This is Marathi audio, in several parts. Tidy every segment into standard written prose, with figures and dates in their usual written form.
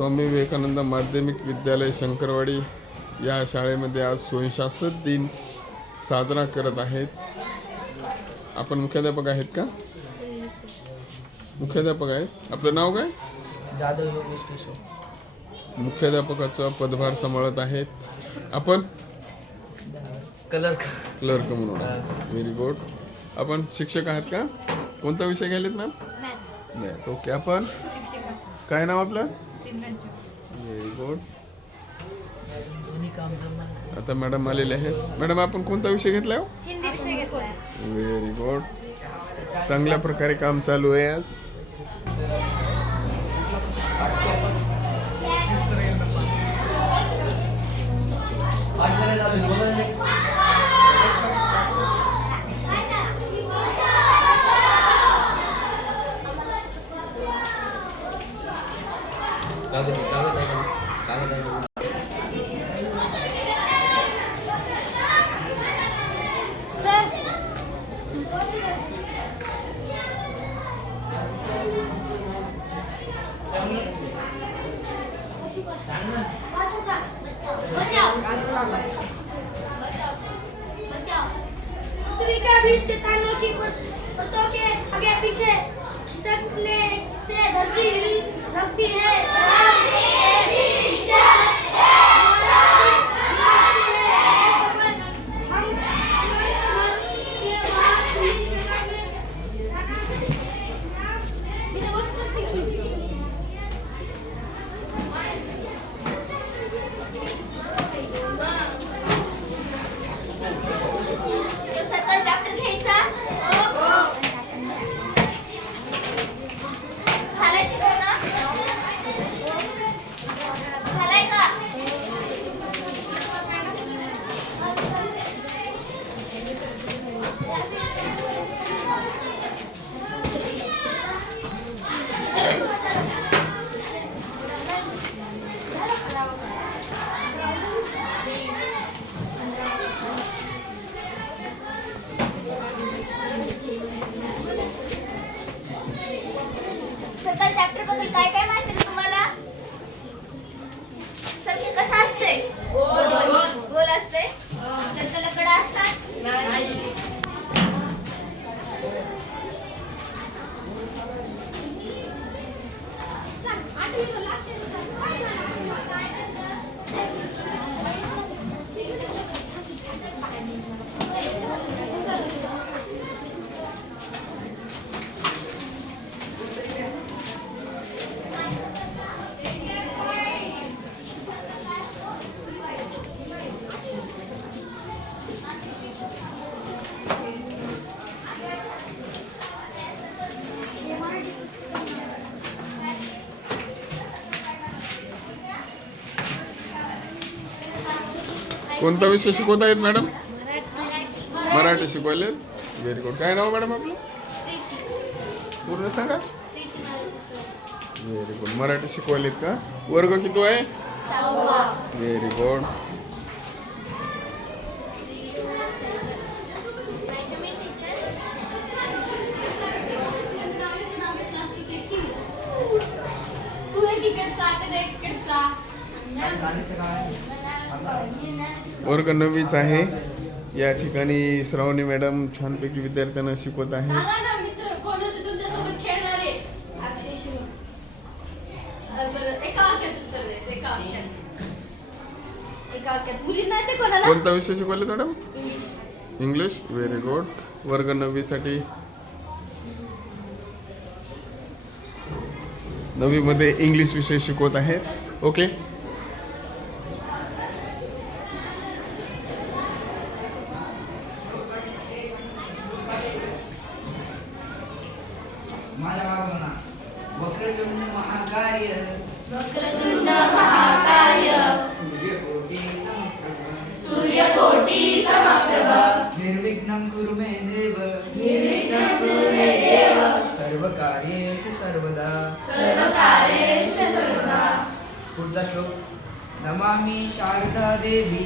स्वामी विवेकानंद माध्यमिक विद्यालय शंकरवाडी या शाळेमध्ये आज स्वयंशासित दिन साजरा करत आहेत. आपण मुख्याध्यापक आहेत का? मुख्याध्यापक आहेत. आपलं नाव काय? जाधव योगेश केशव. मुख्याध्यापकाचा पदभार सांभाळत आहेत. आपण क्लर्क म्हणून. Very good. आपण शिक्षक आहात का? कोणता विषय घ्यायलेत मॅम? मॅथ. ओके. आपण काय नाव आपलं? Very good. आता मॅडम आलेले आहेत. मॅडम आपण कोणता विषय घेतला? हिंदी विषय घेतलाय. Very good. चांगल्या प्रकारे काम चालू आहे आज. भी चट्टानों की परतों के आगे पीछे खिसकने से धरती है। सर्कल चॅप्टर बद्दल काय काय माहिती आहे तुम्हाला? सर्कल कसं असते? गोल असते. सर्कलला कडा असतात? नाही. कोणता विषय शिकवत आहेत मॅडम? मराठी शिकवायलेत. Very good. काय नाव मॅडम आपलं? पूर्ण सांगा. Very good. मराठी शिकवायलेत का? वर्ग किती आहे? Very good. वर्ग 9वीच आहे. या ठिकाणी श्रावणी मॅडम छानपैकी विद्यार्थ्यांना शिकवत आहे. कोणता विषय शिकवले मॅडम? इंग्लिश. Very good. वर्ग 9वी साठी 9वी मध्ये इंग्लिश विषय शिकवत आहेत. ओके. वक्रतुंड महाकाय सूर्यकोटी समप्रभ निर्विघ्नं कुरु मे देव सर्वकार्येषु सर्वदा पुढचा श्लोक. नमामि शारदा देवी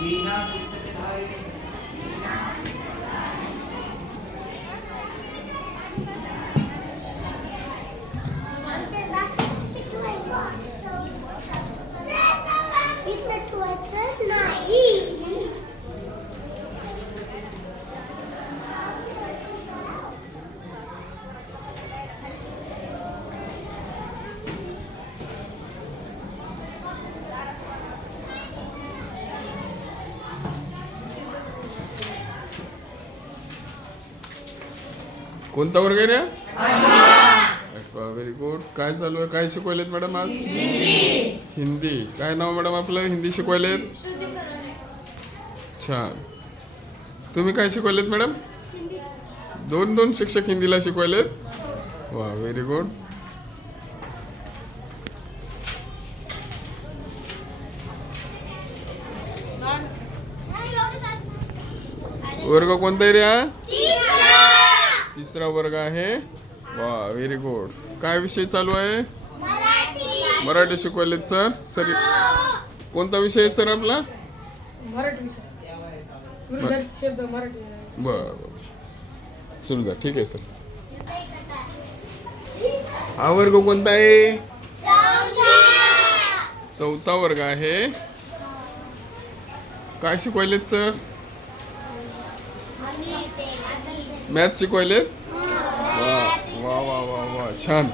वीणा पुस्तकधारिणी कोणता वर्ग आहे रे? Very good. काय चालू आहे? काय शिकवलेत मॅडम आज? हिंदी. काय नाव मॅडम आपलं? हिंदी शिकवलेत. छान. तुम्ही काय शिकवलेत मॅडम? दोन शिक्षक हिंदीला शिकवलेत. वा, व्हेरी गुड. वर्ग कोणता आहे रे हा? तिसरा वर्ग आहे. वा, व्हेरी गुड. काय विषय चालू आहे? मराठी शिकवलेत सर. सर कोणता विषय आहे सर आपला? मराठी विषय शब्द मराठी बरं सुरू जा. ठीक आहे सर. हा वर्ग कोणता आहे? चौथा वर्ग आहे. काय शिकवायलेत सर? मॅथ शिकवायलेत. वा वा वा वा वा, छान.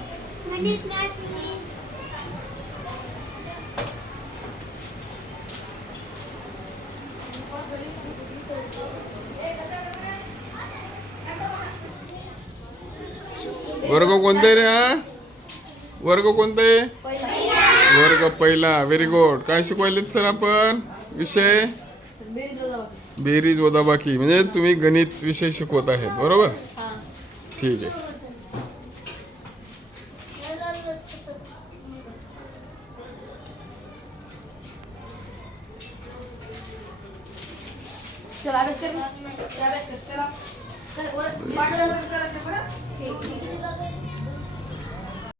वर्ग कोणता आहे रे हा? वर्ग कोणता आहे? वर्ग पहिला. Very good. काय शिकवायलेत सर आपण? विषय बेरीज वजाबाकी. म्हणजे तुम्ही गणित विषय शिकवत आहेत, बरोबर? ठीक आहे. चला अभ्यास कर. अभ्यास कर. चला.